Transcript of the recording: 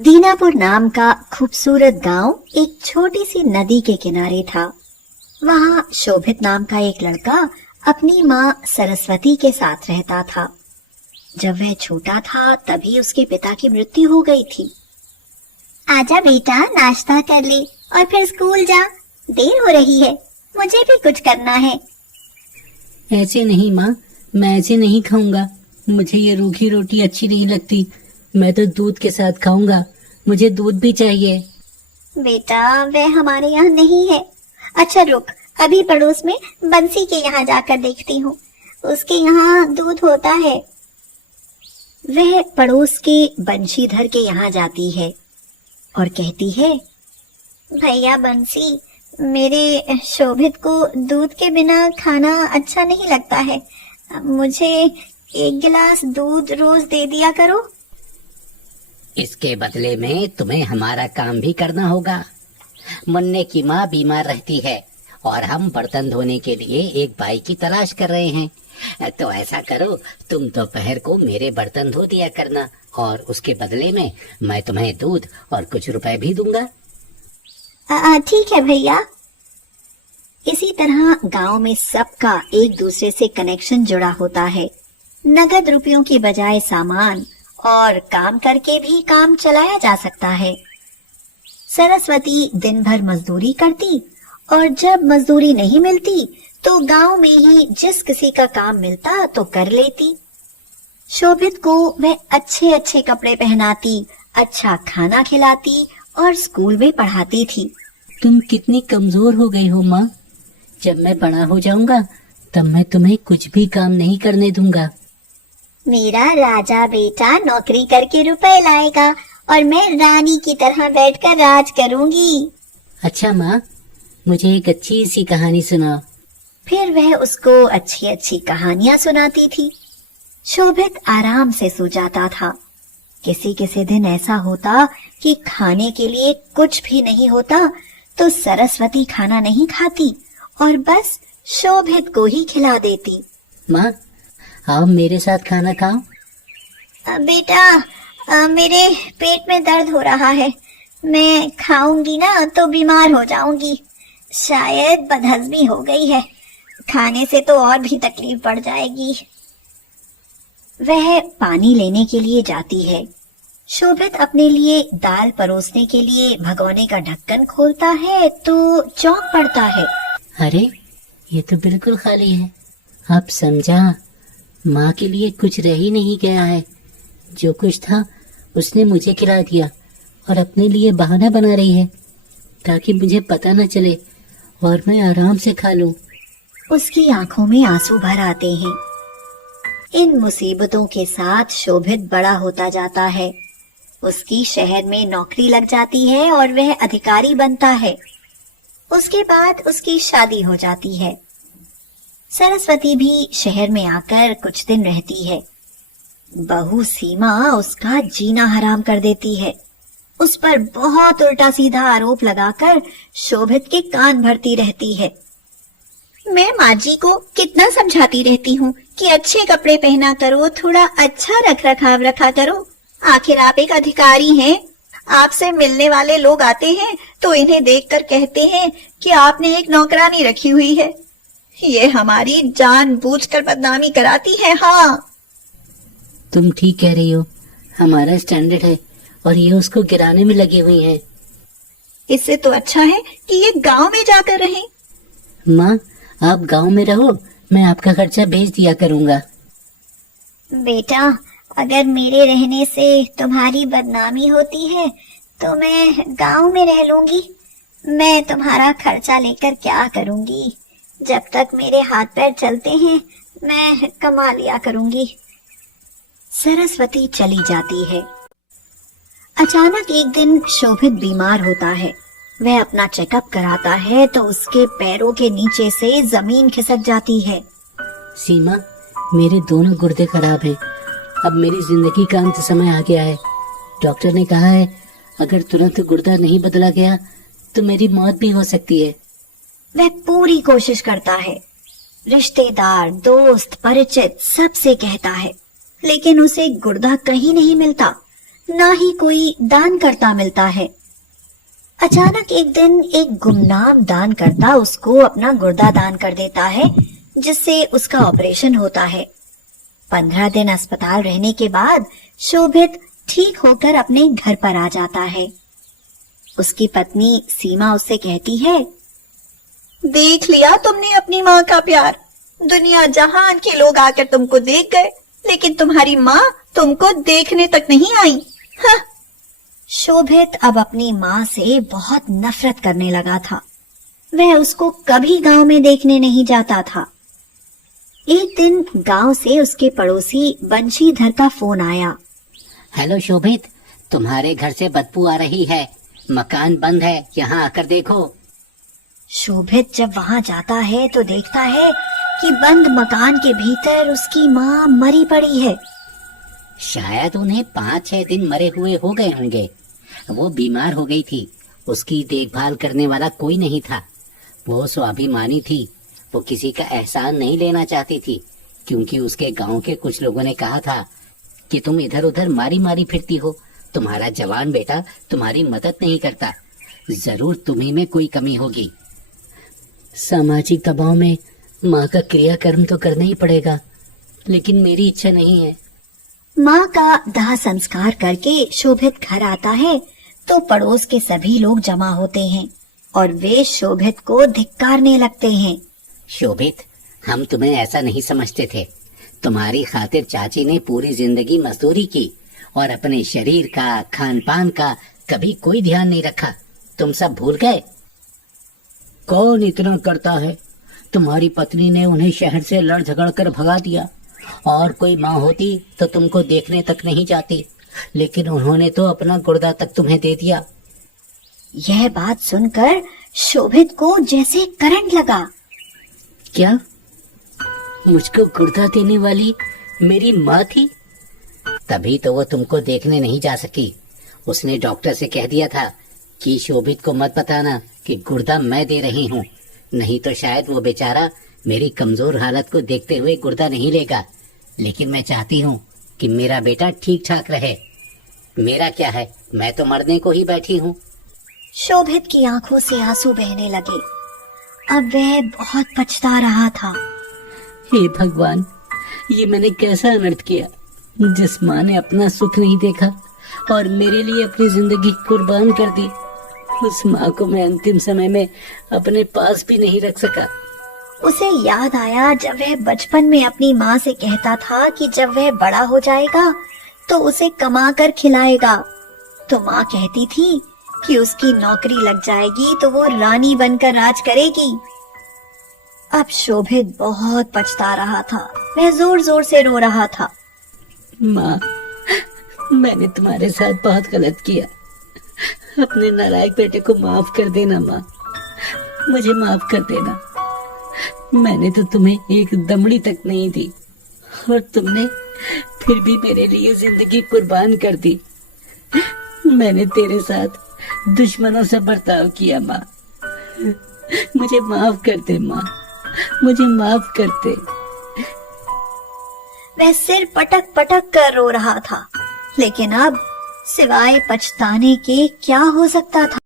दीनापुर नाम का खूबसूरत गांव एक छोटी सी नदी के किनारे था। वहाँ शोभित नाम का एक लड़का अपनी माँ सरस्वती के साथ रहता था। जब वह छोटा था तभी उसके पिता की मृत्यु हो गई थी। आजा बेटा, नाश्ता कर ले और फिर स्कूल जा, देर हो रही है, मुझे भी कुछ करना है। ऐसे नहीं माँ, मैं ऐसे नहीं खाऊंगा। मुझे ये रूखी रोटी अच्छी नहीं लगती। मैं तो दूध के साथ खाऊंगा, मुझे दूध भी चाहिए। बेटा, वह हमारे यहाँ नहीं है। अच्छा रुक, अभी पड़ोस में बंसी के यहाँ जाकर देखती हूँ, उसके यहाँ दूध होता है। वह पड़ोस के बंशीधर के यहाँ जाती है और कहती है, भैया बंसी, मेरे शोभित को दूध के बिना खाना अच्छा नहीं लगता है, मुझे एक गिलास दूध रोज दे दिया करो। इसके बदले में तुम्हें हमारा काम भी करना होगा। मुन्ने की माँ बीमार रहती है और हम बर्तन धोने के लिए एक बाई की तलाश कर रहे हैं। तो ऐसा करो, तुम दोपहर को मेरे बर्तन धो दिया करना और उसके बदले में मैं तुम्हें दूध और कुछ रुपए भी दूंगा। ठीक है भैया। इसी तरह गांव में सबका एक दूसरे से कनेक्शन जुड़ा होता है। नगद रुपयों की बजाय सामान और काम करके भी काम चलाया जा सकता है। सरस्वती दिन भर मजदूरी करती और जब मजदूरी नहीं मिलती तो गांव में ही जिस किसी का काम मिलता तो कर लेती। शोभित को वह अच्छे अच्छे कपड़े पहनाती, अच्छा खाना खिलाती और स्कूल में पढ़ाती थी। तुम कितनी कमजोर हो गई हो माँ। जब मैं बड़ा हो जाऊंगा तब मैं तुम्हें कुछ भी काम नहीं करने दूंगा। मेरा राजा बेटा नौकरी करके रुपए लाएगा और मैं रानी की तरह बैठकर राज करूंगी। अच्छा माँ, मुझे एक अच्छी सी कहानी सुनाओ। फिर वह उसको अच्छी अच्छी कहानियां सुनाती थी। शोभित आराम से सो जाता था। किसी किसी दिन ऐसा होता कि खाने के लिए कुछ भी नहीं होता तो सरस्वती खाना नहीं खाती और बस शोभित को ही खिला देती। माँ, आओ मेरे साथ खाना खाओ। बेटा, मेरे पेट में दर्द हो रहा है, मैं खाऊंगी ना तो बीमार हो जाऊंगी। शायद बदहजमी हो गई है, खाने से तो और भी तकलीफ बढ़ जाएगी। वह पानी लेने के लिए जाती है। शोभित अपने लिए दाल परोसने के लिए भगोने का ढक्कन खोलता है तो चौंक पड़ता है। अरे, ये तो बिल्कुल खाली है। अब समझा, माँ के लिए कुछ रह ही नहीं गया है। जो कुछ था उसने मुझे खिला दिया और अपने लिए बहाना बना रही है ताकि मुझे पता न चले और मैं आराम से खा लूं। उसकी आंखों में आंसू भर आते हैं। इन मुसीबतों के साथ शोभित बड़ा होता जाता है। उसकी शहर में नौकरी लग जाती है और वह अधिकारी बनता है। उसके बाद उसकी शादी हो जाती है। सरस्वती भी शहर में आकर कुछ दिन रहती है। बहू सीमा उसका जीना हराम कर देती है। उस पर बहुत उल्टा सीधा आरोप लगाकर शोभित के कान भरती रहती है। मैं माँ जी को कितना समझाती रहती हूँ कि अच्छे कपड़े पहना करो, थोड़ा अच्छा रख रखाव रखा करो। आखिर आप एक अधिकारी हैं, आपसे मिलने वाले लोग आते हैं तो इन्हें देखकर कहते हैं कि आपने एक नौकरानी रखी हुई है। ये हमारी जानबूझकर बदनामी कराती है। हाँ, तुम ठीक कह रही हो। हमारा स्टैंडर्ड है और ये उसको गिराने में लगी हुई है। इससे तो अच्छा है कि ये गांव में जाकर रहें। माँ, आप गांव में रहो, मैं आपका खर्चा भेज दिया करूँगा। बेटा, अगर मेरे रहने से तुम्हारी बदनामी होती है तो मैं गांव में रह लूंगी। मैं तुम्हारा खर्चा लेकर क्या करूंगी? जब तक मेरे हाथ पैर चलते हैं मैं कमा लिया करूंगी। सरस्वती चली जाती है। अचानक एक दिन शोभित बीमार होता है। वह अपना चेकअप कराता है तो उसके पैरों के नीचे से जमीन खिसक जाती है। सीमा, मेरे दोनों गुर्दे खराब हैं। अब मेरी जिंदगी का अंत समय आ गया है। डॉक्टर ने कहा है अगर तुरंत गुर्दा नहीं बदला गया तो मेरी मौत भी हो सकती है। वह पूरी कोशिश करता है। रिश्तेदार, दोस्त, परिचित सबसे कहता है, लेकिन उसे गुर्दा कहीं नहीं मिलता। ना ही कोई दानकर्ता मिलता है। अचानक एक दिन एक गुमनाम दानकर्ता उसको अपना गुर्दा दान कर देता है, जिससे उसका ऑपरेशन होता है। 15 दिन अस्पताल रहने के बाद शोभित ठीक होकर अपने घर पर आ जाता है। उसकी पत्नी सीमा उससे कहती है, देख लिया तुमने अपनी माँ का प्यार। दुनिया जहान के लोग आकर तुमको देख गए, लेकिन तुम्हारी माँ तुमको देखने तक नहीं आई। हाँ। शोभित अब अपनी माँ से बहुत नफरत करने लगा था। वह उसको कभी गांव में देखने नहीं जाता था। एक दिन गांव से उसके पड़ोसी बंशीधर का फोन आया। हेलो शोभित, तुम्हारे घर से बदबू आ रही है। मकान बंद है, यहाँ आकर देखो। शोभित जब वहां जाता है तो देखता है कि बंद मकान के भीतर उसकी माँ मरी पड़ी है। शायद उन्हें 5-6 दिन मरे हुए हो गए होंगे। वो बीमार हो गई थी। उसकी देखभाल करने वाला कोई नहीं था। वो स्वाभिमानी थी। वो किसी का एहसान नहीं लेना चाहती थी, क्योंकि उसके गांव के कुछ लोगों ने कहा था कि तुम इधर उधर मारी मारी फिरती हो। तुम्हारा जवान बेटा तुम्हारी मदद नहीं करता। जरूर तुम्ही में कोई कमी होगी। सामाजिक दबाव में माँ का क्रियाकर्म तो करना ही पड़ेगा, लेकिन मेरी इच्छा नहीं है। माँ का दाह संस्कार करके शोभित घर आता है तो पड़ोस के सभी लोग जमा होते हैं और वे शोभित को धिक्कारने लगते हैं। शोभित, हम तुम्हें ऐसा नहीं समझते थे। तुम्हारी खातिर चाची ने पूरी जिंदगी मजदूरी की और अपने शरीर का, खान पान का कभी कोई ध्यान नहीं रखा। तुम सब भूल गए। कौन इतना करता है? तुम्हारी पत्नी ने उन्हें शहर से लड़ झगड़ कर भगा दिया, और कोई माँ होती तो तुमको देखने तक नहीं जाती, लेकिन उन्होंने तो अपना गुर्दा तक तुम्हें दे दिया। यह बात सुनकर शोभित को जैसे करंट लगा। क्या मुझको गुर्दा देने वाली मेरी माँ थी? तभी तो वो तुमको देखने नहीं जा सकी। उसने डॉक्टर से कह दिया था कि शोभित को मत बताना कि गुर्दा मैं दे रही हूँ, नहीं तो शायद वो बेचारा मेरी कमजोर हालत को देखते हुए गुर्दा नहीं लेगा। लेकिन मैं चाहती हूँ कि मेरा बेटा ठीक ठाक रहे। मेरा क्या है, मैं तो मरने को ही बैठी हूँ। शोभित की आंखों से आंसू बहने लगे। अब वह बहुत पछता रहा था। हे भगवान, ये मैंने कैसा अनर्थ किया। जिस माँ ने अपना सुख नहीं देखा और मेरे लिए अपनी जिंदगी कुर्बान कर दी, उस माँ को मैं अंतिम समय में अपने पास भी नहीं रख सका। उसे याद आया जब वह बचपन में अपनी माँ से कहता था कि जब वह बड़ा हो जाएगा तो उसे कमा कर खिलाएगा। तो माँ कहती थी कि उसकी नौकरी लग जाएगी तो वो रानी बनकर राज करेगी। अब शोभित बहुत पछता रहा था। वह जोर जोर से रो रहा था। माँ, मैंने तुम्हारे साथ बहुत गलत किया। अपने नालायक बेटे को माफ कर देना माँ, मुझे माफ कर देना। मैंने तो तुम्हें एक दमड़ी तक नहीं दी और तुमने फिर भी मेरे लिए जिंदगी कुर्बान कर दी। मैंने तेरे साथ दुश्मनों से बर्ताव किया माँ, मुझे माफ कर दे माँ, मुझे माफ कर दे। वह सिर पटक पटक कर रो रहा था, लेकिन अब सिवाय पछताने के क्या हो सकता था।